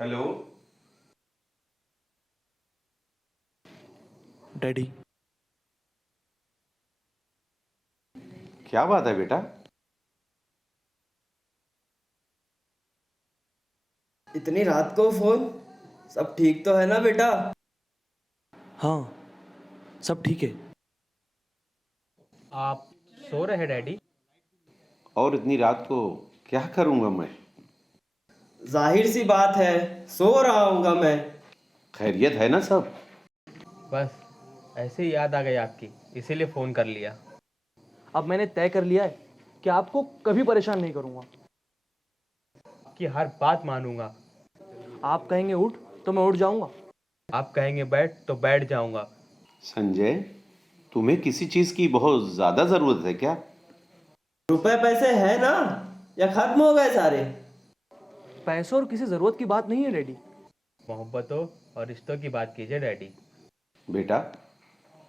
Hello daddy. क्या बात है बेटा? इतनी रात को फोन? सब ठीक तो है ना बेटा? हाँ, सब ठीक है। आप सो रहे हैं डैडी? और इतनी रात को क्या करूंगा मैं? जाहिर सी बात है, सो रहा हूँगा मैं। खैरियत है ना सब? बस ऐसे ही याद आ गई आपकी, इसीलिए फ़ोन कर लिया। अब मैंने तय कर लिया है कि आपको कभी परेशान नहीं करूँगा। कि हर बात मानूंगा। आप कहेंगे उठ तो मैं उठ जाऊँगा। आप कहेंगे बैठ तो बैठ जाऊंगा। संजय, तुम्हें किसी चीज की बहुत ज्यादा जरूरत है क्या? रुपए पैसे है ना, या खत्म हो गए सारे? पैसों और किसी ज़रूरत की बात नहीं है डैडी। मोहब्बतों और रिश्तों की बात कीजिए डैडी। बेटा,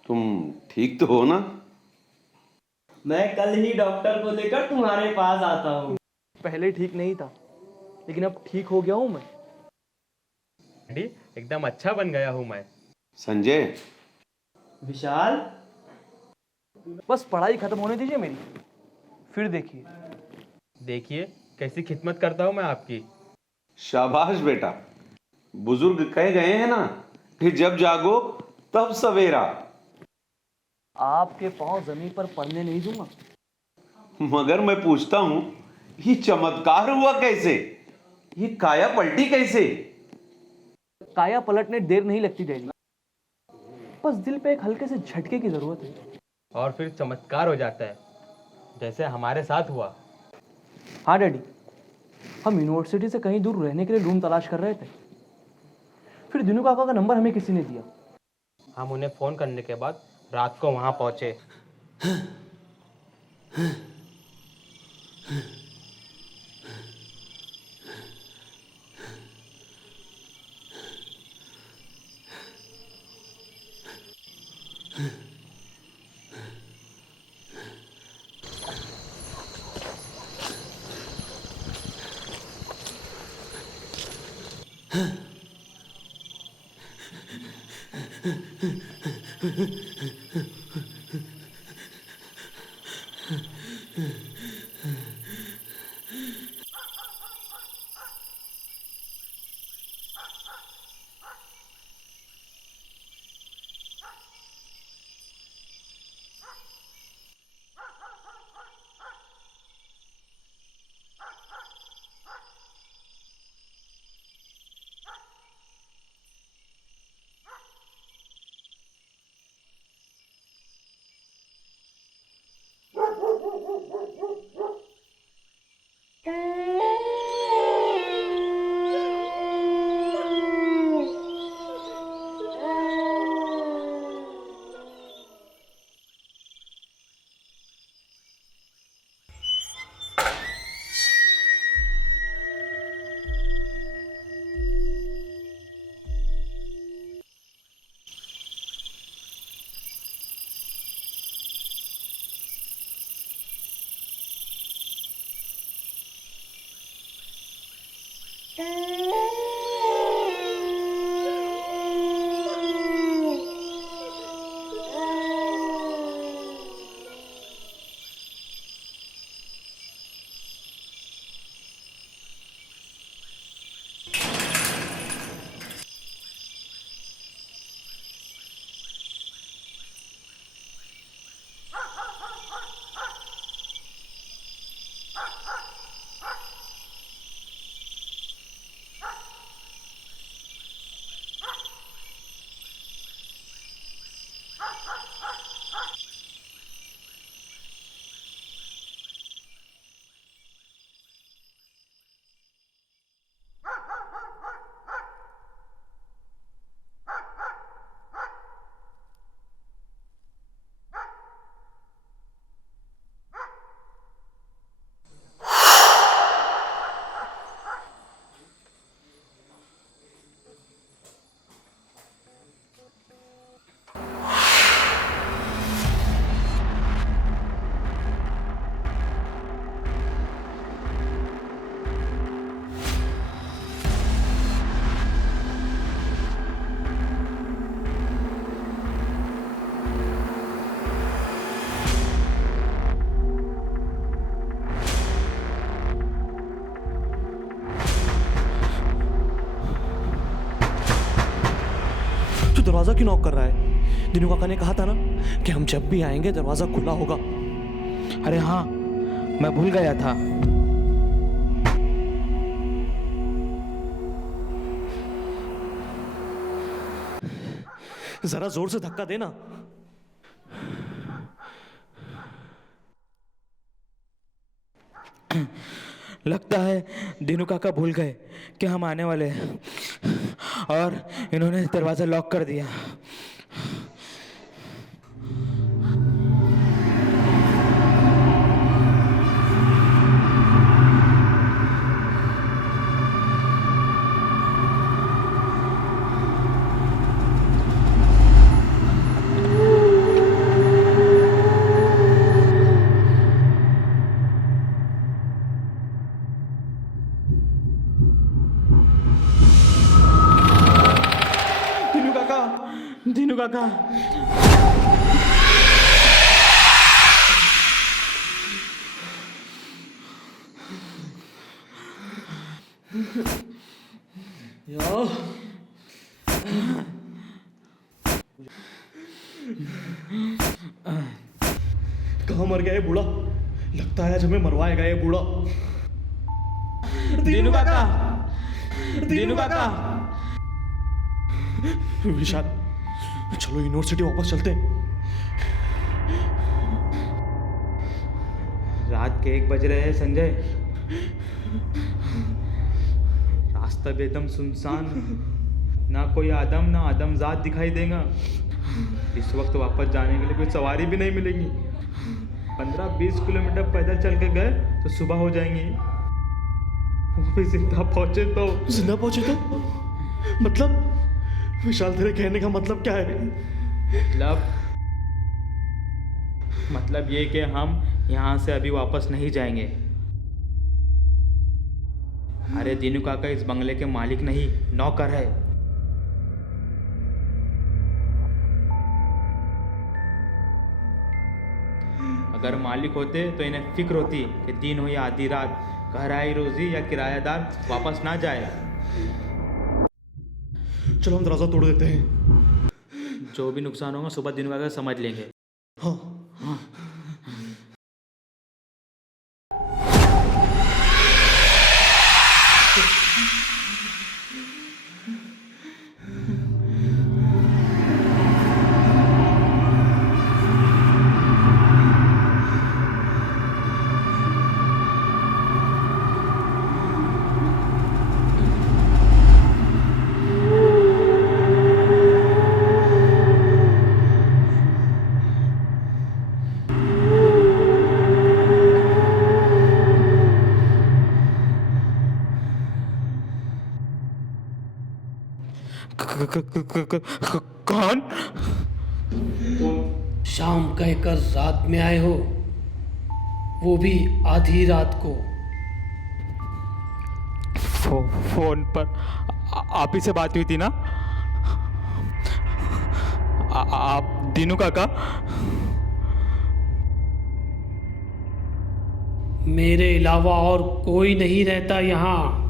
तुम ठीक तो हो ना? मैं कल ही डॉक्टर को लेकर तुम्हारे पास आता हूँ। पहले ठीक नहीं था, लेकिन अब ठीक हो गया हूँ मैं। डैडी एकदम अच्छा बन गया हूँ मैं। संजय, विशाल, बस पढ़ाई खत्म होने दीजिए मेरी, फिर देखिए। देखिए कैसी खिदमत करता हूँ मैं आपकी। शाबाश बेटा। बुजुर्ग कह गए हैं ना कि जब जागो तब सवेरा। आपके पाँव जमीन पर पड़ने नहीं दूंगा। मगर मैं पूछता हूं, ये चमत्कार हुआ कैसे? ये काया पलटी कैसे? काया पलटने देर नहीं लगती डैडी, बस दिल पे एक हल्के से झटके की ज़रूरत है। और फिर चमत्कार हो जाता है, जैसे हमारे साथ हुआ। हाँ डैडी, हम यूनिवर्सिटी से कहीं दूर रहने के लिए रूम तलाश कर रहे थे। फिर दिनू काका का नंबर हमें किसी ने दिया। हम उन्हें फ़ोन करने के बाद रात को वहाँ पहुँचे। तू दरवाजा क्यों नॉक कर रहा है? दिनू काका ने कहा था ना कि हम जब भी आएंगे दरवाजा खुला होगा। अरे हाँ, मैं भूल गया था। जरा जोर से धक्का देना। लगता है दीनू काका भूल गए कि हम आने वाले हैं और इन्होंने दरवाजा लॉक कर दिया। दीनू काका, कहाँ मर गया ये बूढ़ा? लगता है आज हमें मरवाएगा ये बूढ़ा। दीनू काका, दीनू काका। विशाल, चलो यूनिवर्सिटी वापस चलते हैं। रात के 1 बज रहे हैं संजय। रास्ता भी एकदम सुनसान, ना कोई आदम ना आदमजात दिखाई देगा। इस वक्त वापस जाने के लिए कोई सवारी भी नहीं मिलेगी। 15-20 किलोमीटर पैदल चल के गए तो सुबह हो जाएंगी। वो भी जिंदा पहुंचे तो। जिंदा पहुंचे तो मतलब? विशाल, तेरे कहने का मतलब क्या है? मतलब ये कि हम यहाँ से अभी वापस नहीं जाएंगे। अरे दीनू काका इस बंगले के मालिक नहीं, नौकर है। अगर मालिक होते तो इन्हें फिक्र होती कि दिन हो या आधी रात, घर आई रोजी या किराएदार वापस ना जाए। चलो हम दरवाजा तोड़ देते हैं। जो भी नुकसान होगा सुबह दीनू काका समझ लेंगे। हाँ हाँ। कौन? शाम कहकर रात में आए हो, वो भी आधी रात को। फोन पर आप ही से बात हुई थी ना? आप दीनू काका? मेरे अलावा और कोई नहीं रहता यहाँ।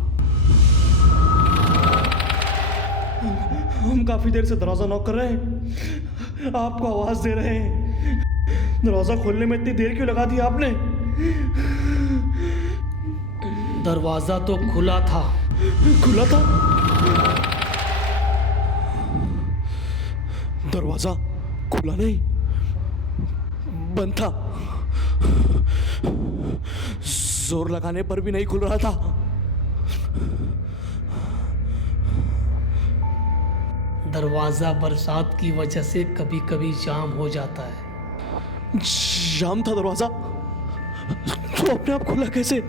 हम काफी देर से दरवाजा नॉक कर रहे हैं, आपको आवाज दे रहे हैं। दरवाजा खोलने में इतनी देर क्यों लगा दी आपने? दरवाजा तो खुला था। खुला था? दरवाजा खुला नहीं, बंद था। जोर लगाने पर भी नहीं खुल रहा था। दरवाजा बरसात की वजह से कभी कभी जाम हो जाता है। जाम था दरवाजा, तो अपने आप खुला कैसे?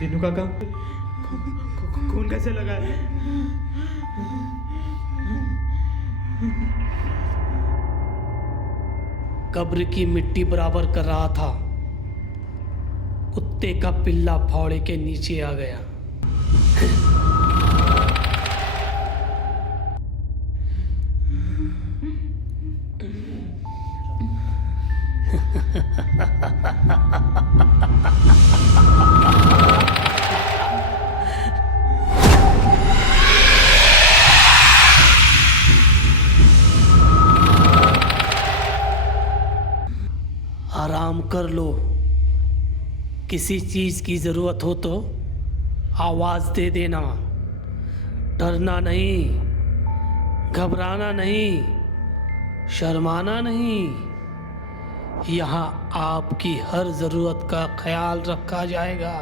दीनू काका, खून कैसे लगा है? कब्र की मिट्टी बराबर कर रहा था, कुत्ते का पिल्ला फावड़े के नीचे आ गया। आराम कर लो। किसी चीज़ की ज़रूरत हो तो आवाज़ दे देना। डरना नहीं, घबराना नहीं, शर्माना नहीं। यहाँ आपकी हर ज़रूरत का ख्याल रखा जाएगा।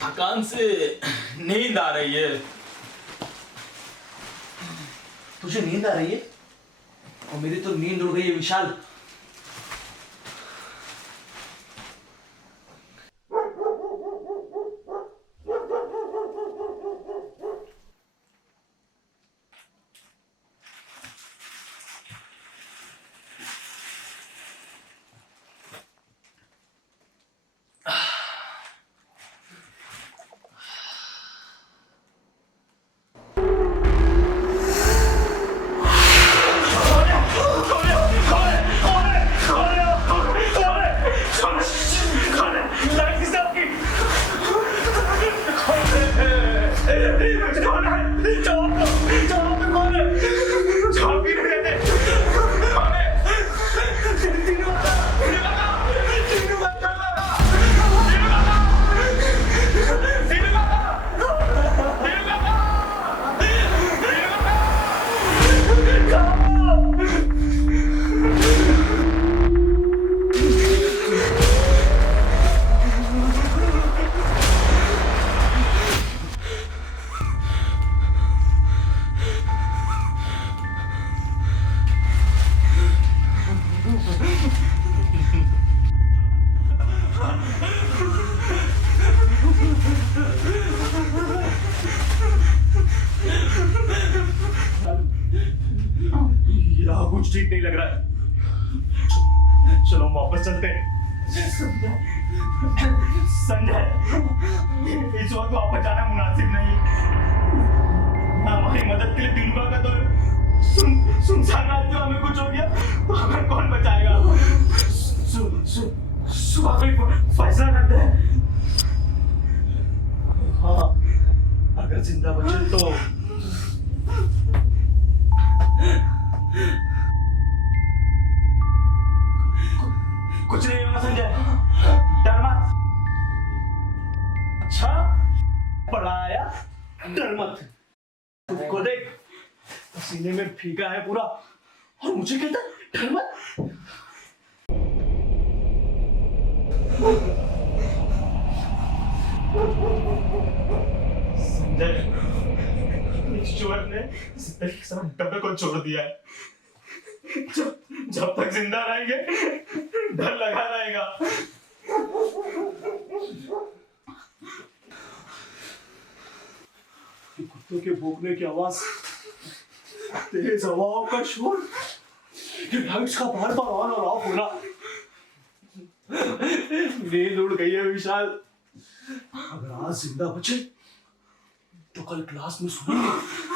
थकान से नींद आ रही है। तुझे नींद आ रही है? और मेरी तो नींद उड़ गई है विशाल। कुछ ठीक नहीं लग रहा है। चलो हम वापस चलते हैं। संजय, इस वक्त वापस जाना मुनासिब नहीं। हमारी मदद के लिए दिलवा का तो सुनसान रात में हमें कुछ हो गया तो हमें कौन बचाएगा? सुबह कोई फैसला करते हैं। हाँ, अगर जिंदा बचे तो कुछ नहीं होगा संजय, डर मत। अच्छा पढ़ा आया, डर मत। तुमको देख, सीने में फीका है पूरा और मुझे कहता है डर मत। संजय, ईश्वर ने जिंदगी के साथ डब्बे को छोड़ दिया है। जब तक जिंदा रहेंगे डर लगा रहेगा। कुत्तों के भौंकने की आवाज, तेज हवाओं का शोर, ये लाइट्स का बार बार ऑन और ऑफ होना। नींद उड़ गई है विशाल। अगर आज जिंदा बचे तो कल क्लास में सुनेंगे।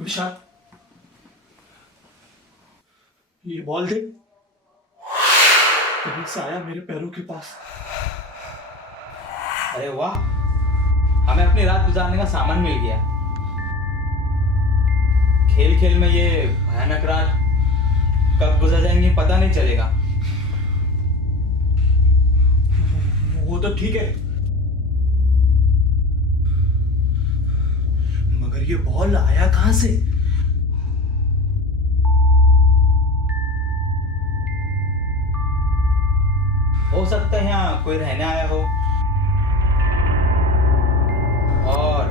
विशाल, ये बॉल देख, कहीं से आया मेरे पैरों के पास। अरे वाह, हमें अपनी रात गुजारने का सामान मिल गया। खेल खेल में ये भयानक रात कब गुजर जाएंगी पता नहीं चलेगा। वो तो ठीक है, मगर ये बॉल आया कहां से? हो सकता है यहाँ कोई रहने आया हो और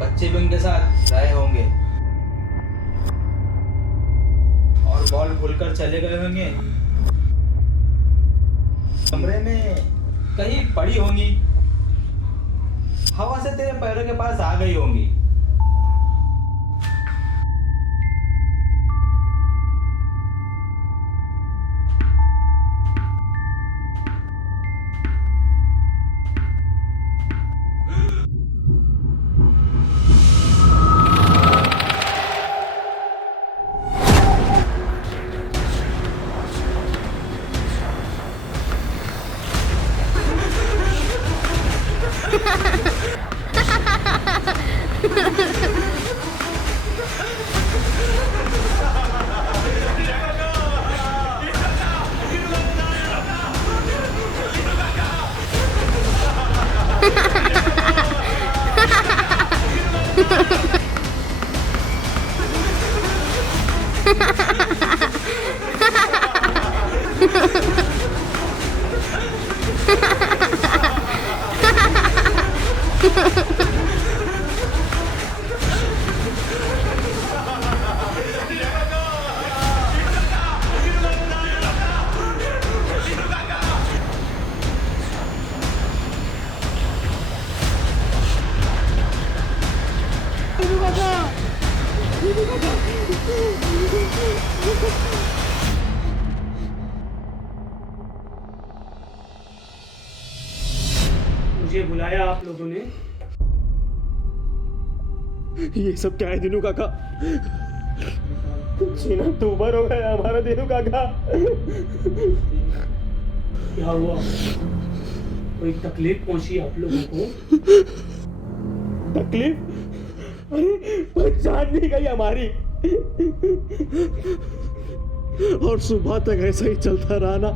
बच्चे भी उनके साथ रहे होंगे और बॉल भूलकर चले गए होंगे। कमरे में कहीं पड़ी होंगी, हवा से तेरे पैरों के पास आ गई होंगी। Ha ha ha! मुझे बुलाया आप लोगों ने? ये सब क्या है दिनू काका? सीना तो ऊपर हो गया हमारा दिनू काका। क्या हुआ? कोई तकलीफ पहुंची आप लोगों को? तकलीफ? अरे जान नहीं गई हमारी। और सुबह तक ऐसा ही चलता रहा ना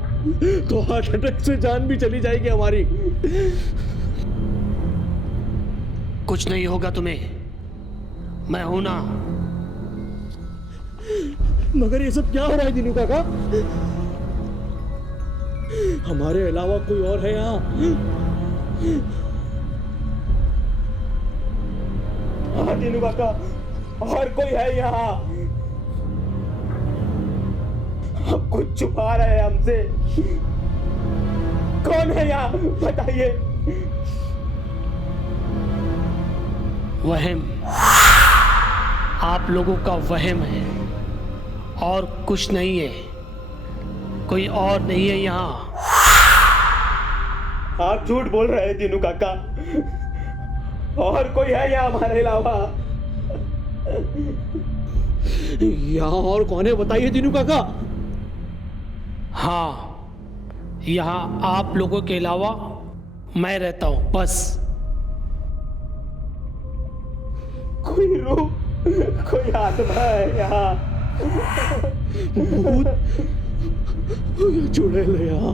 तो हार्ट अटैक से जान भी चली जाएगी हमारी। कुछ नहीं होगा तुम्हें, मैं हूं ना। मगर ये सब क्या हो रहा है दिनू काका? हमारे अलावा कोई और है यहाँ? हाँ दिनू काका, और कोई है यहाँ? आप कुछ छुपा रहे हैं हमसे। कौन है यहाँ बताइए। वहम, आप लोगों का वहम है और कुछ नहीं है। कोई और नहीं है यहाँ। आप झूठ बोल रहे हैं दिनू काका। और कोई है यहाँ हमारे अलावा? यहाँ और कौन है बताइए दिनू काका। हाँ, यहाँ आप लोगों के अलावा मैं रहता हूँ, बस। कोई रूह, कोई आत्मा है यहाँ। भूत, चुड़ैल है यहाँ।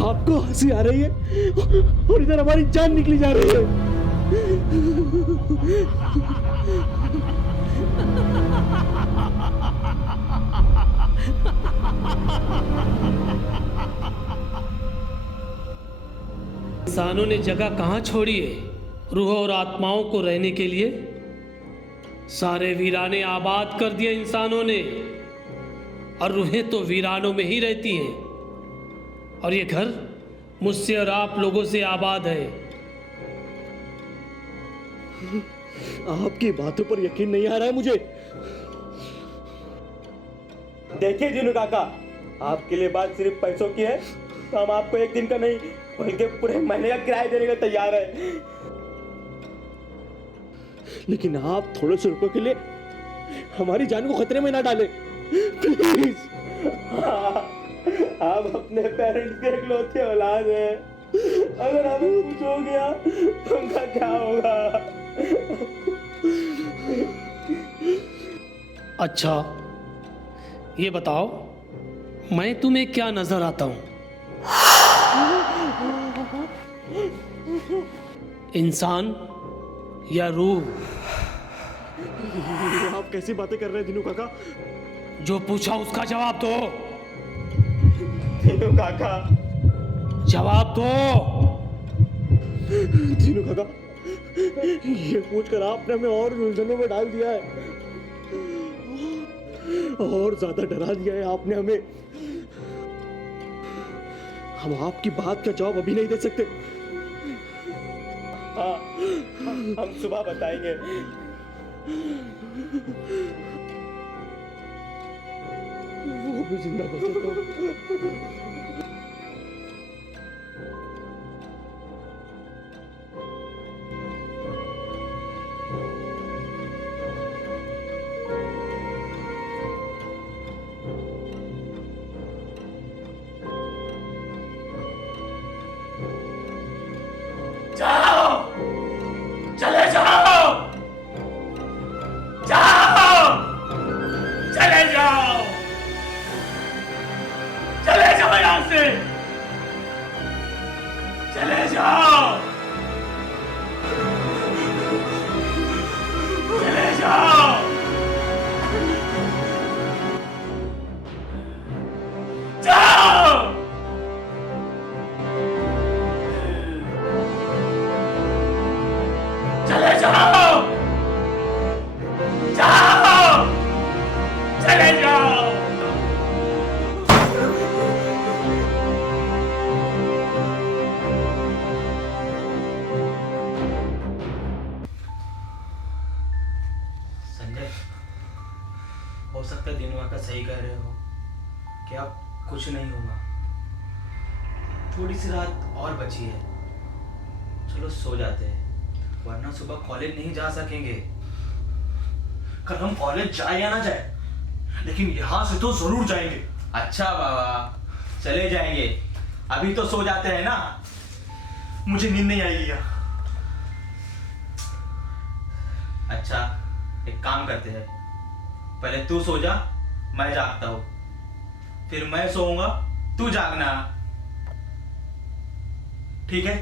आपको हंसी आ रही है और इधर हमारी जान निकली जा रही है। इंसानों ने जगह कहाँ छोड़ी है रूह और आत्माओं को रहने के लिए? सारे वीराने आबाद कर दिए इंसानों ने, और रूहें तो वीरानों में ही रहती हैं। और ये घर मुझसे और आप लोगों से आबाद है। आपकी बातों पर यकीन नहीं आ रहा है मुझे। देखिए जिनू काका, आपके लिए बात सिर्फ पैसों की है तो हम आपको एक दिन का नहीं बल्कि पूरे महीने का किराया देने को तैयार है। लेकिन आप थोड़े से रुपए के लिए हमारी जान को खतरे में ना डालें, प्लीज। आप अपने पेरेंट्स के इकलौते औलाद हैं। अगर हमें कुछ हो गया तो उनका क्या होगा? अच्छा, ये बताओ, मैं तुम्हें क्या नजर आता हूं? इंसान या रूह? आप कैसी बातें कर रहे हैं दिनू काका? जो पूछा उसका जवाब दो। दिनू काका, जवाब दो। दिनू काका, ये पूछकर आपने हमें और उलझनों में डाल दिया है और ज्यादा डरा दिया है आपने हमें। हम आपकी बात का जवाब अभी नहीं दे सकते। हाँ, हम सुबह बताएंगे। वो भी जिंदा बचे तो। काका सही कह रहे हो कि अब कुछ नहीं होगा। थोड़ी सी रात और बची है, चलो सो जाते हैं, वरना सुबह कॉलेज नहीं जा सकेंगे। कल हम कॉलेज जाए या ना जाए, लेकिन यहाँ से तो जरूर जाएंगे। अच्छा बाबा, चले जाएंगे, अभी तो सो जाते हैं ना। मुझे नींद नहीं आएगी यार। अच्छा, एक काम करते हैं, पहले तू सो जा, मैं जागता हूँ, फिर मैं सोऊंगा, तू जागना, ठीक है?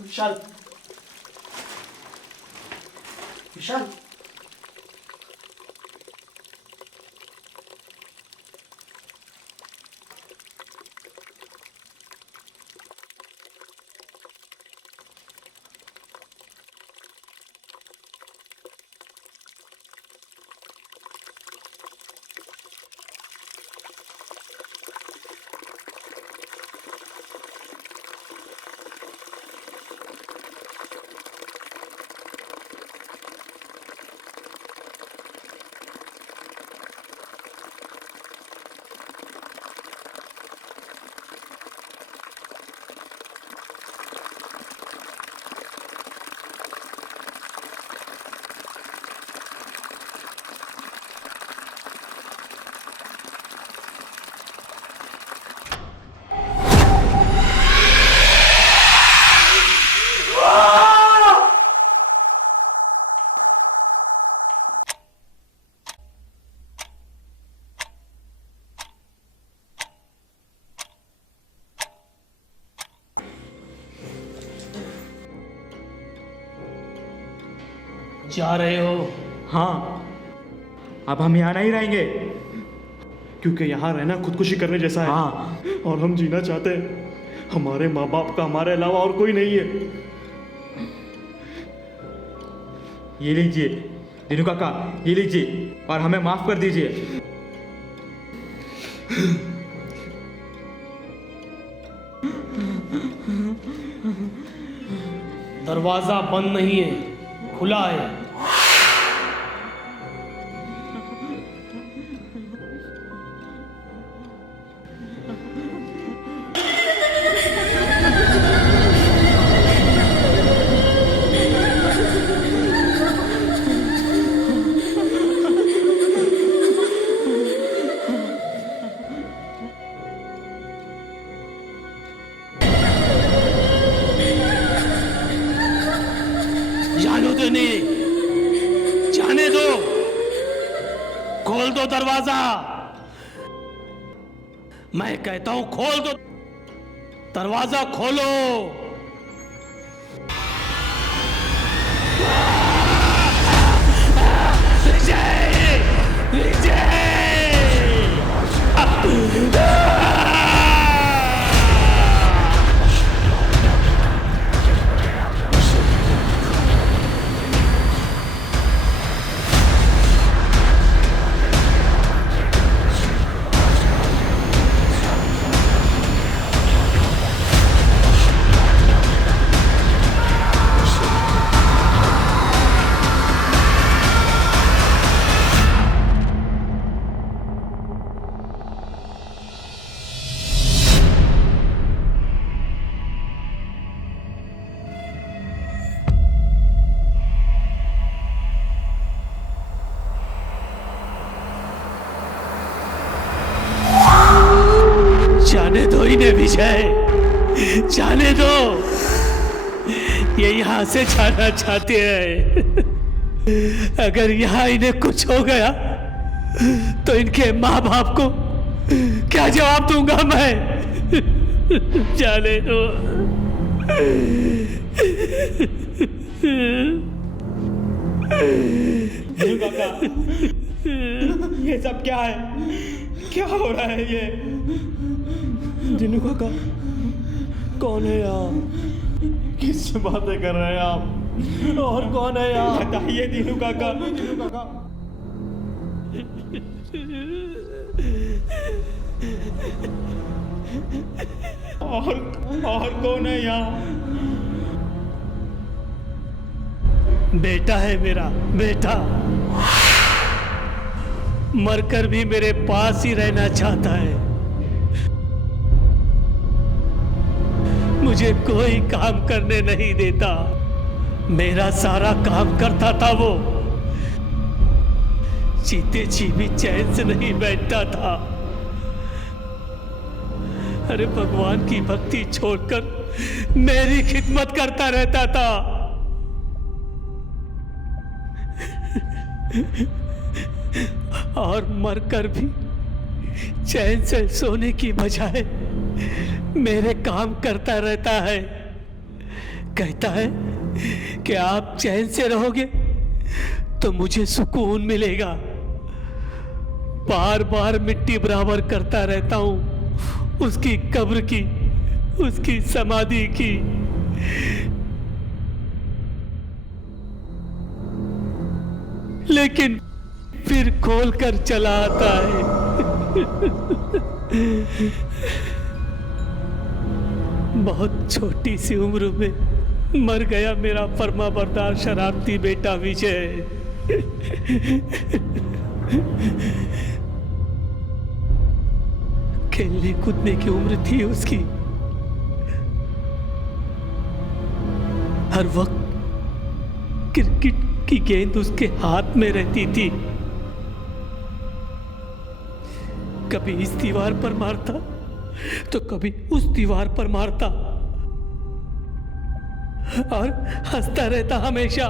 विशाल, विशाल, जा रहे हो? हाँ, अब हम यहाँ नहीं रहेंगे, क्योंकि यहाँ रहना खुदकुशी करने जैसा है। हाँ, और हम जीना चाहते हैं। हमारे माँ बाप का हमारे अलावा और कोई नहीं है। ये लीजिए दीनू काका, ये लीजिए और हमें माफ कर दीजिए। दरवाजा बंद नहीं है, खुला है। जाने दो, खोल दो दरवाजा। मैं कहता हूं खोल दो दरवाजा, खोलो। विजय, विजय। विजय, जाने दो, ये यहाँ से जाना चाहते हैं। अगर यहाँ इन्हें कुछ हो गया तो इनके माँ बाप को क्या जवाब दूंगा मैं? जाने दो। काका, ये सब क्या है? क्या हो रहा है ये? दिनू काका, कौन है आप? किससे बातें कर रहे हैं आप? और कौन है आप? बताइए दिनू काका। और कौन है यहाँ? बेटा है मेरा, बेटा मरकर भी मेरे पास ही रहना चाहता है। मुझे कोई काम करने नहीं देता, मेरा सारा काम करता था वो। जीते जी भी चैन से नहीं बैठता था। अरे भगवान की भक्ति छोड़कर मेरी खिदमत करता रहता था। और मरकर भी चैन से सोने की बजाय मेरे काम करता रहता है। कहता है कि आप चैन से रहोगे तो मुझे सुकून मिलेगा। बार बार मिट्टी बराबर करता रहता हूं उसकी कब्र की, उसकी समाधि की। लेकिन फिर खोल कर चला आता है। बहुत छोटी सी उम्र में मर गया मेरा फर्माबरदार शरारती बेटा विजय। खेलने कूदने की उम्र थी उसकी। हर वक्त क्रिकेट की गेंद उसके हाथ में रहती थी। कभी इस दीवार पर मारता तो कभी उस दीवार पर मारता और हंसता रहता हमेशा।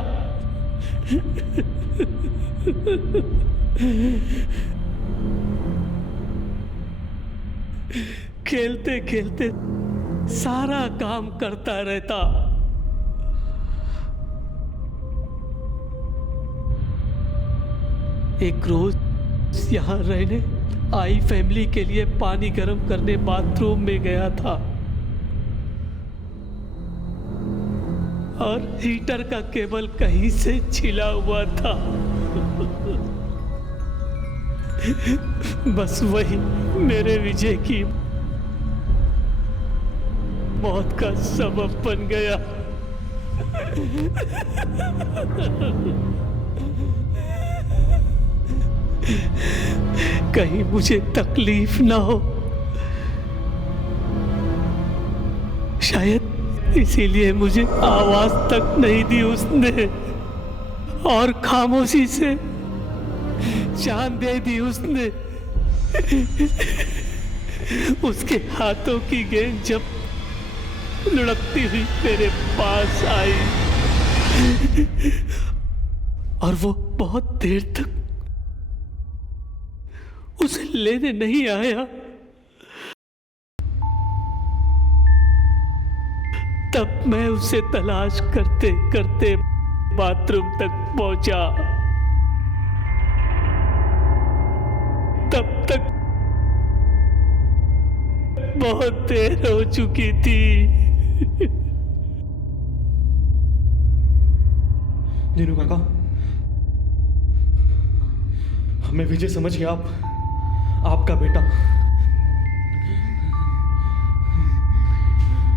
खेलते खेलते सारा काम करता रहता। एक रोज यहां रहने आई फैमिली के लिए पानी गर्म करने बाथरूम में गया था और हीटर का केबल कहीं से छिला हुआ था। बस वही मेरे विजय की मौत का सबब बन गया। कहीं मुझे तकलीफ ना हो, शायद इसीलिए मुझे आवाज तक नहीं दी उसने और खामोशी से जान दे दी उसने। उसके हाथों की गेंद जब लुढ़कती हुई मेरे पास आई और वो बहुत देर तक उसे लेने नहीं आया, तब मैं उसे तलाश करते करते बाथरूम तक पहुंचा। तब तक बहुत देर हो चुकी थी। दीनू काका, हमें विजय समझिए, आपका बेटा।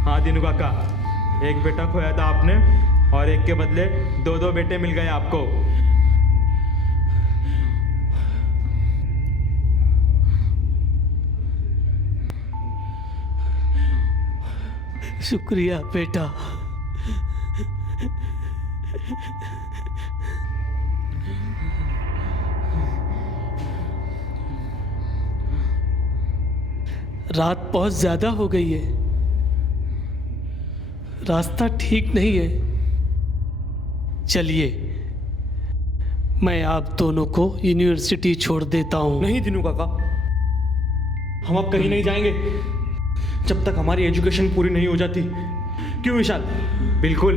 हाँ दीनू काका, एक बेटा खोया था आपने और एक के बदले दो बेटे मिल गए आपको। शुक्रिया बेटा। रात बहुत ज्यादा हो गई है, रास्ता ठीक नहीं है। चलिए, मैं आप दोनों को यूनिवर्सिटी छोड़ देता हूँ। नहीं दिनू काका, हम अब कहीं नहीं जाएंगे जब तक हमारी एजुकेशन पूरी नहीं हो जाती। क्यों विशाल? बिल्कुल,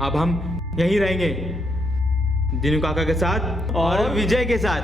अब हम यहीं रहेंगे, दिनू काका के साथ और विजय के साथ।